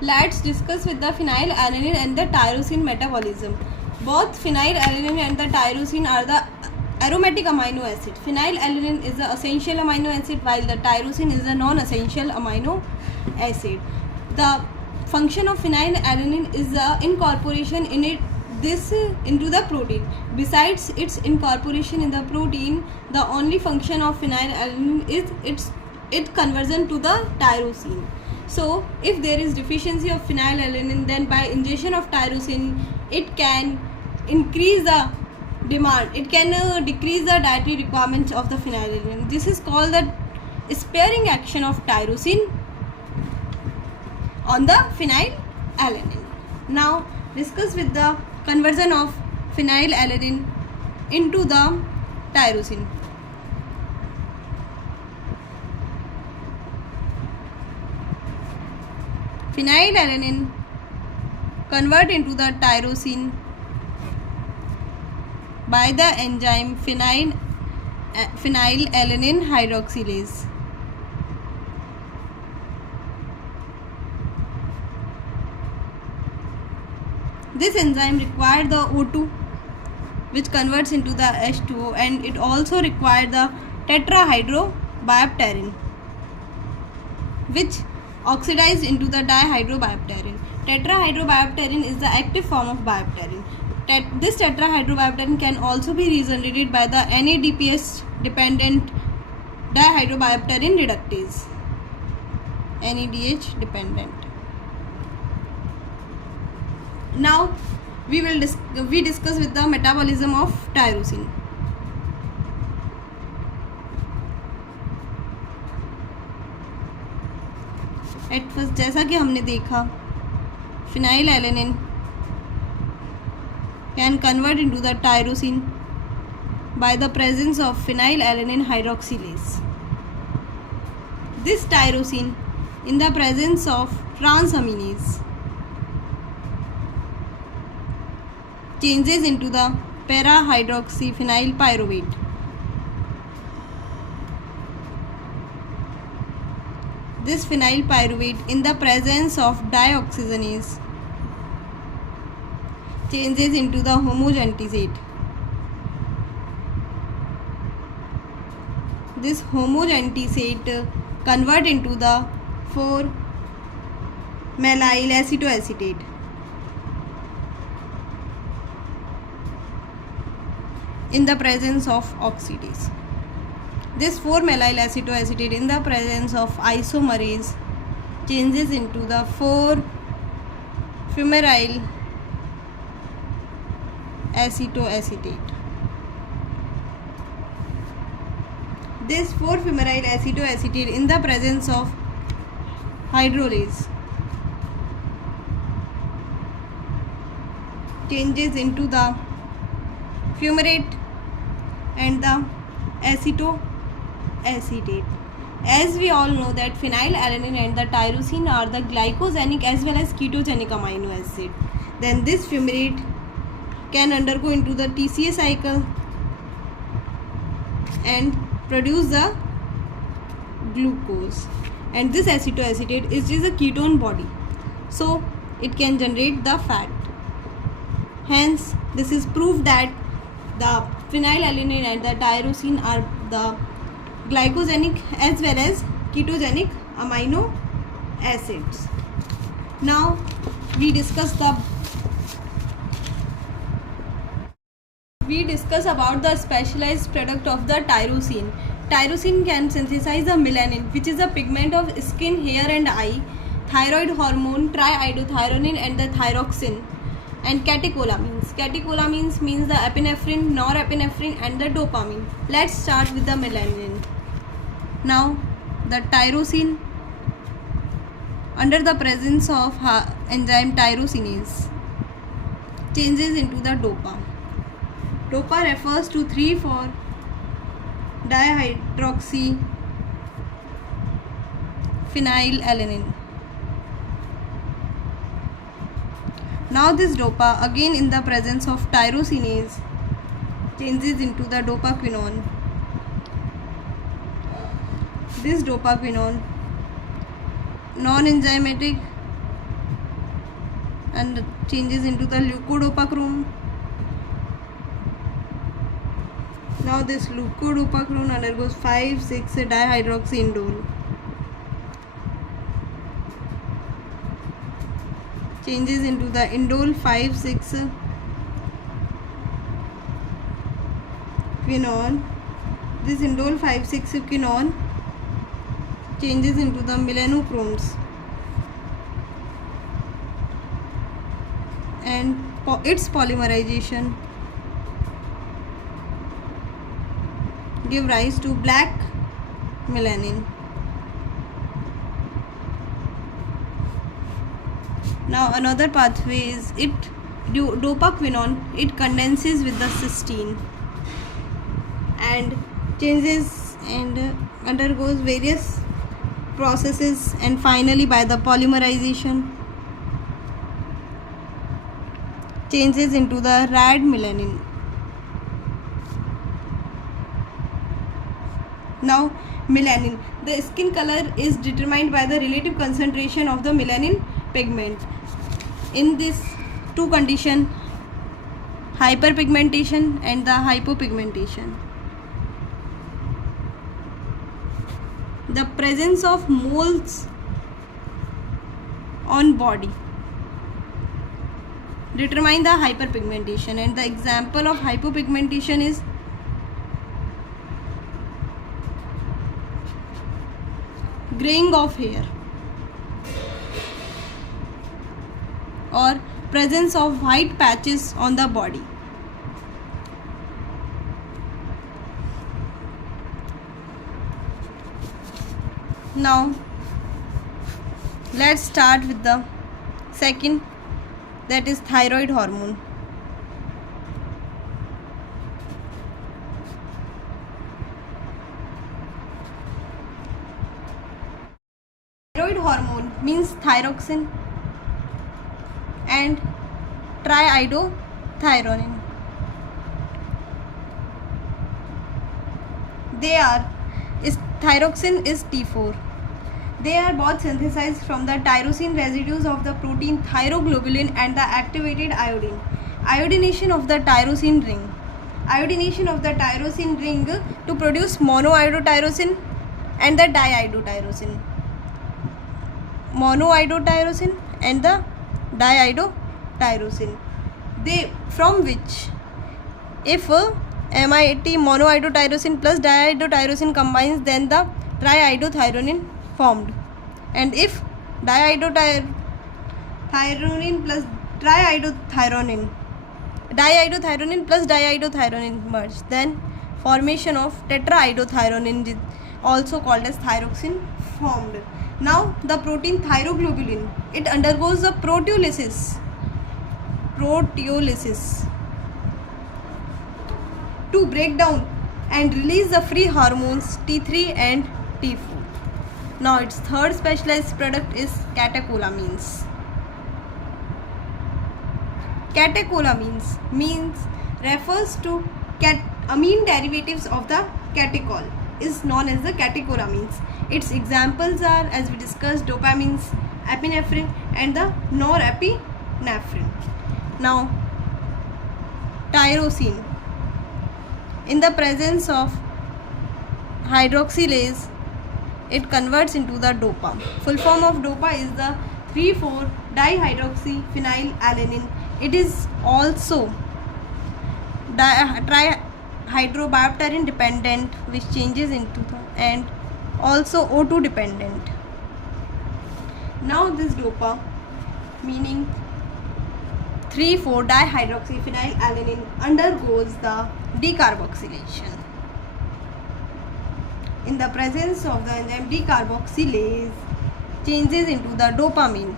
Let's discuss with the phenylalanine and the tyrosine metabolism. Both phenylalanine and the tyrosine are the aromatic amino acid. Phenylalanine is the essential amino acid while the tyrosine is the non-essential amino acid. The function of phenylalanine is the incorporation into the protein. Besides its incorporation in the protein, the only function of phenylalanine is its conversion to the tyrosine. So if there is deficiency of phenylalanine, then by ingestion of tyrosine it can increase the demand, it can decrease the dietary requirements of the phenylalanine. This is called the sparing action of tyrosine on the phenylalanine. Now discuss with the conversion of phenylalanine into the tyrosine. Phenylalanine convert into the tyrosine by the enzyme phenylalanine hydroxylase. This enzyme requires the O2, which converts into the H2O, and it also requires the tetrahydrobiopterin, which oxidized into the dihydrobiopterin. Tetrahydrobiopterin is the active form of biopterin. This tetrahydrobiopterin can also be regenerated by the NADPH dependent dihydrobiopterin reductase. NADH dependent. Now we discuss with the metabolism of tyrosine. At first जैसा कि हमने देखा, phenylalanine can convert into the tyrosine by the presence of phenylalanine hydroxylase. This tyrosine, in the presence of transaminase, changes into the para-hydroxyphenyl pyruvate. This phenyl pyruvate, in the presence of dioxygenase, changes into the homogentisate. This homogentisate convert into the 4-methyl acetoacetate. In the presence of oxidase. This 4-methyl acetoacetate, in the presence of isomerase, changes into the 4-fumaryl acetoacetate. This 4-fumaryl acetoacetate, in the presence of hydrolase, changes into the fumarate and the acetoacetate. As we all know that phenylalanine and the tyrosine are the glycogenic as well as ketogenic amino acid. Then this fumarate can undergo into the TCA cycle and produce the glucose. And this acetoacetate is a ketone body, so it can generate the fat. Hence, this is proof that the phenylalanine and the tyrosine are the glycogenic as well as ketogenic amino acids. Now we discuss about the specialized product of the tyrosine. Tyrosine can synthesize the melanin, which is a pigment of skin, hair and eye, thyroid hormone, triiodothyronine and the thyroxine, and catecholamines. Catecholamines means the epinephrine, norepinephrine and the dopamine. Let's start with the melanin. Now the tyrosine, under the presence of enzyme tyrosinase, changes into the dopa. Dopa refers to 3,4-dihydroxyphenylalanine. Now this dopa, again in the presence of tyrosinase, changes into the dopaquinone. This dopaquinone, non-enzymatic and changes into the leukodopachrome. Now this leukodopachrome undergoes 5,6-dihydroxyindole. Changes into the indole 5,6-quinone. This indole 5,6-quinone changes into the melanochromes and its polymerization give rise to black melanin. Now another pathway is dopaquinone. It condenses with the cysteine and changes and undergoes various processes, and finally by the polymerization changes into the radmelanin. Now melanin. The skin color is determined by the relative concentration of the melanin pigment. In this two condition, hyperpigmentation and the hypopigmentation. The presence of moles on body determine the hyperpigmentation, and the example of hypopigmentation is graying of hair or presence of white patches on the body. Now let's start with the second, that is thyroid hormone. Thyroid hormone means thyroxine and triiodothyronine. Thyroxine is T4. They are both synthesized from the tyrosine residues of the protein thyroglobulin and the activated iodine. Iodination of the tyrosine ring. Iodination of the tyrosine ring to produce monoiodotyrosine and the diiodotyrosine. Monoiodotyrosine and the diiodotyrosine. They from which, if MIT monoiodotyrosine plus diiodotyrosine combines, then the triiodothyronine formed, and if diiodothyronine plus diiodothyronine plus diiodothyronine merge, then formation of tetraiodothyronine, also called as thyroxine, formed. Now the protein thyroglobulin, it undergoes the proteolysis to break down and release the free hormones T3 and T4. Now its third specialized product is catecholamines. Catecholamines refers to amine derivatives of the catechol, is known as the catecholamines. Its examples are, as we discussed, dopamines, epinephrine and the norepinephrine. Now tyrosine. In the presence of hydroxylase, it converts into the dopa. Full form of dopa is the 3,4-dihydroxyphenylalanine. It is also trihydrobiopterin dependent, which changes into the, and also O2 dependent. Now this dopa, meaning 3,4-dihydroxyphenylalanine, undergoes the decarboxylation. In the presence of the enzyme decarboxylase, changes into the dopamine.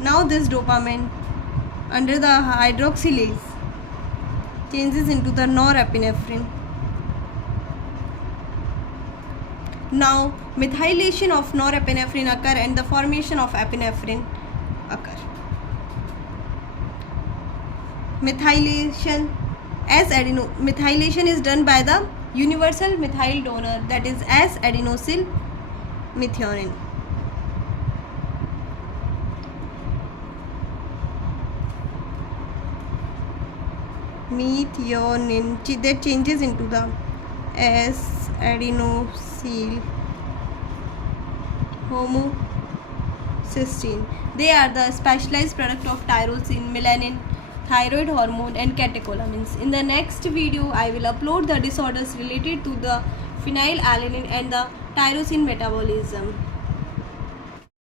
Now this dopamine under the hydroxylase changes into the norepinephrine. Now methylation of norepinephrine occur and the formation of epinephrine occur. Methylation is done by the universal methyl donor, that is as adenosyl methionine. methionine that changes into the S-adenosyl homocysteine. They are the specialized product of tyrosine, melanin, thyroid hormone and catecholamines. In the next video, I will upload the disorders related to the phenylalanine and the tyrosine metabolism.